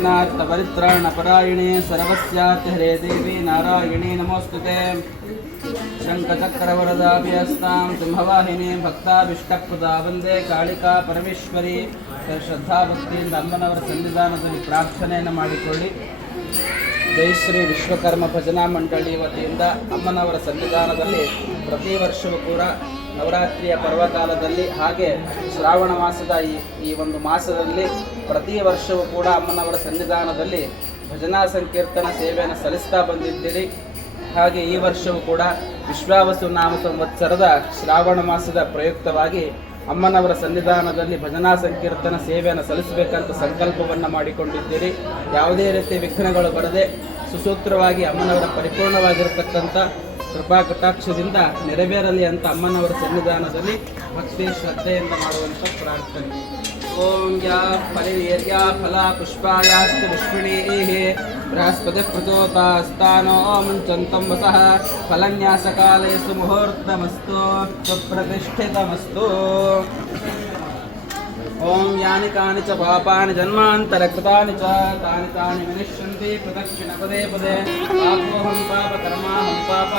परित्राणपरायणे सर्वस्याति हरे देवी नारायणे नमोस्तुते। शङ्खचक्रवरदाभ्यस्तां सिंहवाहिनी भक्ताभिष्टप्रदा वन्दे कालिका परमेश्वरी। ಶ್ರದ್ಧಾಭಕ್ತಿಯಿಂದ ಅಮ್ಮನವರ ಸನ್ನಿಧಾನದಲ್ಲಿ ಪ್ರಾರ್ಥನೆಯನ್ನು ಮಾಡಿಕೊಳ್ಳಿ. ಜೈ ಶ್ರೀ ವಿಶ್ವಕರ್ಮ ಭಜನಾ ಮಂಡಳಿ ವತಿಯಿಂದ ಅಮ್ಮನವರ ಸನ್ನಿಧಾನದಲ್ಲಿ ಪ್ರತಿ ವರ್ಷವೂ ಕೂಡ ನವರಾತ್ರಿಯ ಪರ್ವಕಾಲದಲ್ಲಿ ಹಾಗೆ ಶ್ರಾವಣ ಮಾಸದ ಈ ಒಂದು ಮಾಸದಲ್ಲಿ ಪ್ರತಿ ವರ್ಷವೂ ಕೂಡ ಅಮ್ಮನವರ ಸನ್ನಿಧಾನದಲ್ಲಿ ಭಜನಾ ಸಂಕೀರ್ತನ ಸೇವೆಯನ್ನು ಸಲ್ಲಿಸ್ತಾ ಬಂದಿದ್ದೀರಿ. ಹಾಗೆ ಈ ವರ್ಷವೂ ಕೂಡ ವಿಶ್ವಾವಸು ನಾಮ ಸಂವತ್ಸರದ ಶ್ರಾವಣ ಮಾಸದ ಪ್ರಯುಕ್ತವಾಗಿ ಅಮ್ಮನವರ ಸನ್ನಿಧಾನದಲ್ಲಿ ಭಜನಾ ಸಂಕೀರ್ತನ ಸೇವೆಯನ್ನು ಸಲ್ಲಿಸಬೇಕಂತ ಸಂಕಲ್ಪವನ್ನು ಮಾಡಿಕೊಂಡಿದ್ದೀರಿ. ಯಾವುದೇ ರೀತಿ ವಿಘ್ನಗಳು ಬರದೆ ಸುಸೂತ್ರವಾಗಿ ಅಮ್ಮನವರ ಪರಿಪೂರ್ಣವಾಗಿರತಕ್ಕಂಥ ಕೃಪಾ ಕಟಾಕ್ಷದಿಂದ ನೆರವೇರಲಿ ಅಂತ ಅಮ್ಮನವರ ಸನ್ನಿಧಾನದಲ್ಲಿ ಭಕ್ತಿ ಶ್ರದ್ಧೆಯಿಂದ ಮಾಡುವಂಥ ಪ್ರಾರ್ಥನೆ. ಓಂ ಯಾ ಫಲಿರ್ಯಾ ಫಲ ಪುಷ್ಪಾಯಾಸ್ತು ವಿಶ್ವಿಣೀಃ ಬೃಹಸ್ಪತಿ ಪ್ರಚೋತಾಸ್ತಾನೋ ಮುಂಚಂತಂ ವಸಃ ಫಲನ್ಯಾಸಕಾಲೇಸು ಮುಹೂರ್ತಮಸ್ತು ಸುಪ್ರತಿಷ್ಠಿತಮಸ್ತು. ಓಂ ಯಾನಿ ಕಾನಿ ಚ ಪಾಪಾನಿ ಜನ್ಮಾಂತರಕೃತಾನಿ ಚ ತಾನಿ ತಾನಿ ವಿನಿಶ್ಯಂತಿ ಪ್ರದಕ್ಷಿಣ ಪದೇ ಪದೇ ಪಾಪೋಹಂ ಪಾಪ ಕರ್ಮಾಹಂ ಪಾಪ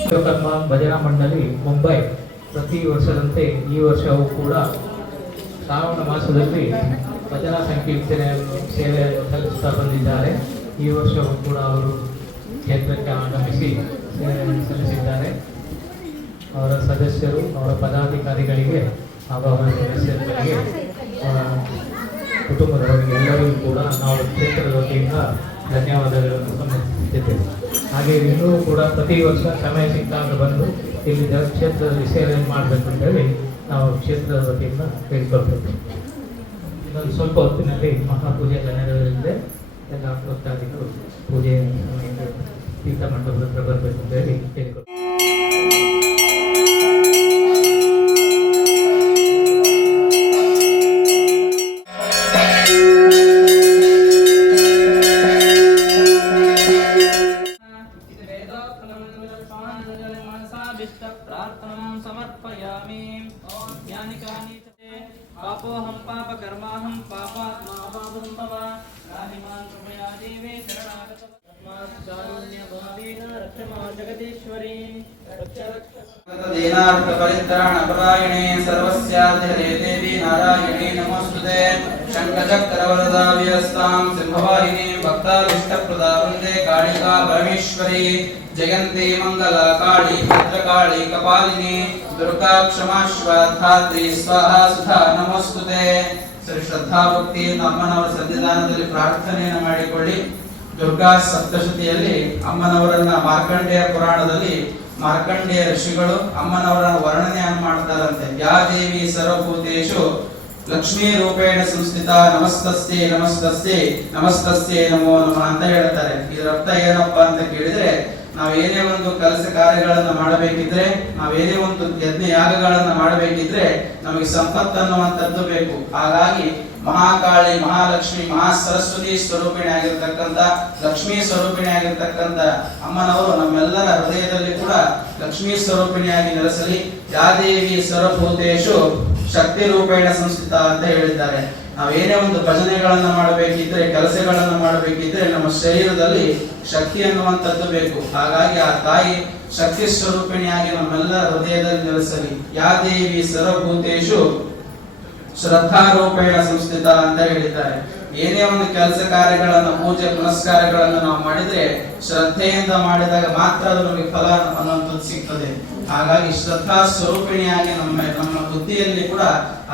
ವಿಶ್ವಕರ್ಮ ಭಜನಾ ಮಂಡಳಿ ಮುಂಬೈ ಪ್ರತಿ ವರ್ಷದಂತೆ ಈ ವರ್ಷವೂ ಕೂಡ ಶ್ರಾವಣ ಮಾಸದಲ್ಲಿ ಭಜನಾ ಸಂಕೀರ್ತನೆಯನ್ನು ಸೇವೆಯನ್ನು ಸಲ್ಲಿಸುತ್ತಾ ಬಂದಿದ್ದಾರೆ. ಈ ವರ್ಷವೂ ಕೂಡ ಅವರು ಕ್ಷೇತ್ರಕ್ಕೆ ಆಗಮಿಸಿ ಸೇವೆಯನ್ನು ಸಲ್ಲಿಸಿದ್ದಾರೆ. ಅವರ ಸದಸ್ಯರು, ಅವರ ಪದಾಧಿಕಾರಿಗಳಿಗೆ ಹಾಗೂ ಅವರ ಸದಸ್ಯರುಗಳಿಗೆ, ಕುಟುಂಬದವರಿಗೆ ಎಲ್ಲರಿಗೂ ಕೂಡ ನಾವು ಕ್ಷೇತ್ರದ ವತಿಯಿಂದ ಧನ್ಯವಾದಗಳನ್ನು ಸಮರ್ಪಿಸುತ್ತಿದ್ದೇವೆ. ಹಾಗೆ ಇನ್ನೂ ಕೂಡ ಪ್ರತಿ ವರ್ಷ ಸಮಯ ಸಿಕ್ಕಾಗ ಬಂದು ಇಲ್ಲಿ ಕ್ಷೇತ್ರದಲ್ಲಿ ಸೇವೆಯನ್ನು ಮಾಡಬೇಕು ಅಂತೇಳಿ ನಾವು ಕ್ಷೇತ್ರದ ವತಿಯಿಂದ ಕೇಳಿಕೊಳ್ಬೇಕು. ಇನ್ನೊಂದು ಸ್ವಲ್ಪ ಹೊತ್ತಿನಲ್ಲಿ ಮಹಾಪೂಜೆ ನೆರವೇರಲಿದೆ. ಎಲ್ಲ ಭಕ್ತಾದಿಗಳು ಪೂಜೆ ತೀರ್ಥ ಮಂಟಪದ ಹತ್ರ ಬರಬೇಕು ಅಂತ ಹೇಳಿ ಕೇಳಿಕೊಳ್ತೀವಿ. समर्पयामि ज्ञानिकानि पापोऽहं पापकर्माहं पापात्मा पापसम्भव राहिमान् कृपया देवे शरणागतमाचारुण्यभावेन रक्ष मां जगदीश्वरी दीनार्थपरित्राणपरायणे सर्वस्याधिहरे देवी नारायणे नमोस्तुते शङ्खचक्रवरदाव्यस्तां सिंहवाहिनी भक्ताभीष्टप्रदा वन्दे कालिका परमेश्वरी जयन्ती मंगला काली भद्रकाली कपालिनी दुर्गा क्षमा धात्री स्वाहा सुधा नमोस्तुते. ಶ್ರೀ ಶ್ರದ್ಧಾ ಭಕ್ತಿ ಅಮ್ಮನವರ ಸನ್ನಿಧಾನದಲ್ಲಿ ಪ್ರಾರ್ಥನೆಯನ್ನು ಮಾಡಿಕೊಳ್ಳಿ. ದುರ್ಗಾ ಸಪ್ತಶತಿಯಲ್ಲಿ ಅಮ್ಮನವರನ್ನ ಮಾರ್ಕಂಡೇಯ ಪುರಾಣದಲ್ಲಿ ಮಾರ್ಕಂಡೇಯ ಋಷಿಗಳು ಅಮ್ಮನವರ ವರ್ಣನೆಯನ್ನು ಮಾಡ್ತಾರಂತೆ. ಯಾ ದೇವಿ ಸರ್ವಭೂತೇಷು ಲಕ್ಷ್ಮೀ ರೂಪೇಣ ಸಂಸ್ಥಿತ ನಮಸ್ತಸ್ತೆ ನಮಸ್ತಸ್ತೆ ನಮಸ್ತಸ್ತೆ ನಮೋ ನಮಃ ಅಂತ ಹೇಳ್ತಾರೆ. ಇದರ ಅರ್ಥ ಏನಪ್ಪಾ ಅಂತ ಕೇಳಿದ್ರೆ, ನಾವು ಏನೇ ಒಂದು ಕೆಲಸ ಕಾರ್ಯಗಳನ್ನ ಮಾಡಬೇಕಿದ್ರೆ, ನಾವೇನೇ ಒಂದು ಯಜ್ಞ ಯಾಗಗಳನ್ನ ಮಾಡಬೇಕಿದ್ರೆ ನಮಗೆ ಸಂಪತ್ತು ಅನ್ನುವಂಥದ್ದು ಬೇಕು. ಹಾಗಾಗಿ ಮಹಾಕಾಳಿ, ಮಹಾಲಕ್ಷ್ಮಿ, ಮಹಾ ಸರಸ್ವತಿ ಸ್ವರೂಪಿಣಿ ಆಗಿರ್ತಕ್ಕಂಥ, ಲಕ್ಷ್ಮೀ ಸ್ವರೂಪಿಣಿ ಆಗಿರ್ತಕ್ಕಂಥ ಅಮ್ಮನವರು ನಮ್ಮೆಲ್ಲರ ಹೃದಯದಲ್ಲಿ ಕೂಡ ಲಕ್ಷ್ಮೀ ಸ್ವರೂಪಿಣಿಯಾಗಿ ನೆಲೆಸಲಿ. ಯಾದೇವಿ ಸರ್ವಭೂತೇಷು ಶಕ್ತಿ ರೂಪೇಣ ಸಂಸ್ಥಿತ ಅಂತ ಹೇಳಿದ್ದಾರೆ. ನಾವೇನೇ ಒಂದು ಭಜನೆಗಳನ್ನ ಮಾಡಬೇಕಿದ್ರೆ, ಕೆಲಸಗಳನ್ನ ಮಾಡಬೇಕಿದ್ರೆ ನಮ್ಮ ಶರೀರದಲ್ಲಿ ಶಕ್ತಿ ಅನ್ನುವಂಥದ್ದು ಬೇಕು. ಹಾಗಾಗಿ ಆ ತಾಯಿ ಶಕ್ತಿ ಸ್ವರೂಪಿಣಿಯಾಗಿ ನಮ್ಮೆಲ್ಲರ ಹೃದಯದಲ್ಲಿ ನೆಲೆಸಲಿ. ಯಾದೇವಿ ಸರ್ವಭೂತೇಷು ಶ್ರದ್ಧಾರೂಪೇಣ ಸಂಸ್ಥಿತ ಅಂತ ಹೇಳಿದ್ದಾರೆ. ಏನೇ ಒಂದು ಕೆಲಸ ಕಾರ್ಯಗಳನ್ನ, ಪೂಜೆ ಪುನಸ್ಕಾರಗಳನ್ನು ನಾವು ಮಾಡಿದ್ರೆ ಶ್ರದ್ಧೆಯಿಂದ ಮಾಡಿದಾಗ ಮಾತ್ರ ಅದು ನಮಗೆ ಫಲ ಅನ್ನುವಂಥದ್ದು ಸಿಗ್ತದೆ. ಹಾಗಾಗಿ ಶ್ರದ್ಧಾ ಸ್ವರೂಪಿಣಿಯಾಗಿ ನಮ್ಮ ಬುದ್ಧಿಯಲ್ಲಿ ಕೂಡ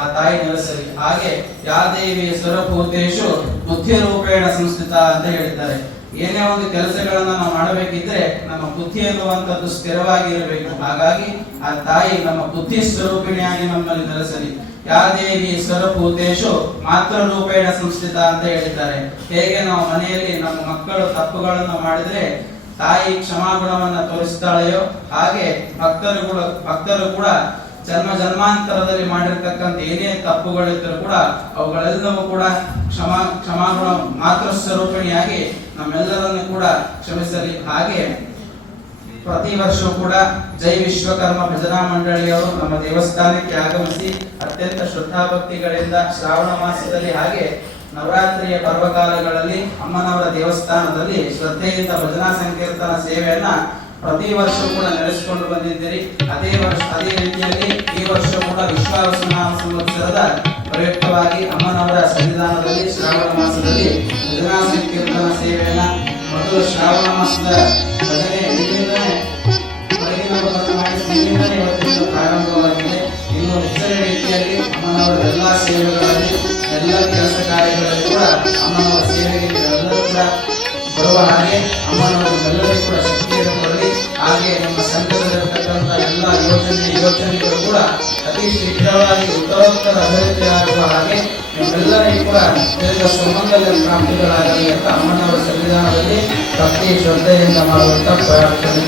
ಆ ತಾಯಿ ನೆಲೆಸಲಿ. ಹಾಗೆ ಯಾದೇವಿ ಸರ್ವಭೂತೇಷು ಬುದ್ಧಿ ರೂಪೇಣ ಸಂಸ್ಥಿತ ಅಂತ ಹೇಳಿದ್ದಾರೆ. ಏನೇ ಒಂದು ಕೆಲಸಗಳನ್ನ ನಾವು ಮಾಡಬೇಕಿದ್ರೆ ನಮ್ಮ ಬುದ್ಧಿ ಅನ್ನುವಂಥದ್ದು ಸ್ಥಿರವಾಗಿ ಇರಬೇಕು. ಹಾಗಾಗಿ ಆ ತಾಯಿ ನಮ್ಮ ಬುದ್ಧಿ ಸ್ವರೂಪಿಣಿಯಾಗಿ ನಮ್ಮಲ್ಲಿ ನೆಲೆಸಲಿ. ಯಾದೇವಿ ಸರ್ವಭೂತೇಷು ಮಾತೃ ರೂಪೇಣ ಸಂಸ್ಥಿತ ಅಂತ ಹೇಳಿದ್ದಾರೆ. ಹೇಗೆ ನಾವು ಮನೆಯಲ್ಲಿ ನಮ್ಮ ಮಕ್ಕಳು ತಪ್ಪುಗಳನ್ನು ಮಾಡಿದ್ರೆ ತಾಯಿ ಕ್ಷಮಾಗುಣವನ್ನ ತೋರಿಸ್ತಾಳೆಯೋ, ಹಾಗೆ ಭಕ್ತರು ಕೂಡ ಜನ್ಮ ಜನ್ಮಾಂತರದಲ್ಲಿ ಮಾಡಿರ್ತಕ್ಕಂಥ ಏನೇ ತಪ್ಪುಗಳಿದ್ದರೂ ಕೂಡ ಅವುಗಳೆಲ್ಲವೂ ಕೂಡ ಕ್ಷಮಾಗುಣ ಮಾತೃ ಸ್ವರೂಪಿಣಿಯಾಗಿ ನಮ್ಮೆಲ್ಲರನ್ನು ಕೂಡ ಕ್ಷಮಿಸಲಿ. ಹಾಗೆ ಪ್ರತಿ ವರ್ಷವೂ ಕೂಡ ಜೈ ವಿಶ್ವಕರ್ಮ ಭಜನಾ ಮಂಡಳಿಯವರು ನಮ್ಮ ದೇವಸ್ಥಾನಕ್ಕೆ ಆಗಮಿಸಿ ಅತ್ಯಂತ ಶ್ರದ್ಧಾಭಕ್ತಿಗಳಿಂದ ಶ್ರಾವಣ ಮಾಸದಲ್ಲಿ ಹಾಗೆ ನವರಾತ್ರಿಯ ಪರ್ವಕಾಲಗಳಲ್ಲಿ ಅಮ್ಮನವರ ದೇವಸ್ಥಾನದಲ್ಲಿ ಶ್ರದ್ಧೆಯಿಂದ ಭಜನಾ ಸಂಕೀರ್ತನ ಸೇವೆಯನ್ನ ಪ್ರತಿ ವರ್ಷ ಕೂಡ ನಡೆಸಿಕೊಂಡು ಬಂದಿದ್ದೀರಿ. ಅದೇ ರೀತಿಯಲ್ಲಿ ಈ ವರ್ಷ ಕೂಡ ವಿಶ್ವಾವಸುನಾಮ ಸಂವತ್ಸರದ ಪ್ರಯುಕ್ತವಾಗಿ ಅಮ್ಮನವರ ಸನ್ನಿಧಾನದಲ್ಲಿ ಶ್ರಾವಣ ಮಾಸದಲ್ಲಿ ಭಜನಾ ಸಂಕೀರ್ತನ ಸೇವೆಯನ್ನ ಮೊದಲು ಶ್ರಾವಣ ಮಾಸದ ಭಜನೆ ಇಲ್ಲಿಂದನೇ ಪ್ರಾರಂಭವಾಗಿದೆ. ಇನ್ನು ಹೆಚ್ಚಿನ ರೀತಿಯಲ್ಲಿ ಅಮ್ಮನವರ ಎಲ್ಲಾ ಸೇವೆಗಳಲ್ಲಿ, ಎಲ್ಲ ಕೆಲಸ ಕಾರ್ಯಗಳಲ್ಲಿ ಕೂಡ ಅಮ್ಮನವರ ಸೇವೆಗೆ ಎಲ್ಲರೂ ಕೂಡ ಬರುವ ಹಾಗೆ ಅಮ್ಮನವರು ಎಲ್ಲರೂ ಕೂಡ ಶಕ್ತಿಯನ್ನು ಕೊಡಲಿ. ಹಾಗೆ ನಮ್ಮ ಸಂಘದಲ್ಲಿರತಕ್ಕಂಥ ಎಲ್ಲ ಯೋಚನೆಗಳು ಕೂಡ ಅತಿ ಶೀಘ್ರವಾಗಿ ಉತ್ತರೋತ್ತರ ಅಭಿವೃದ್ಧಿ ಆಗುವ ಹಾಗೆ ನಿಮ್ಮೆಲ್ಲರಿಗೂ ಕೂಡ ಸಂಬಂಧದ ಪ್ರಾಪ್ತಿಗಳಾಗಲಿ ಅಂತ ಅಮ್ಮನವರ ಸಂವಿಧಾನದಲ್ಲಿ ಭಕ್ತಿ ಶ್ರದ್ಧೆಯಿಂದ ಮಾಡುವಂತ ಪ್ರಾರ್ಥನೆ.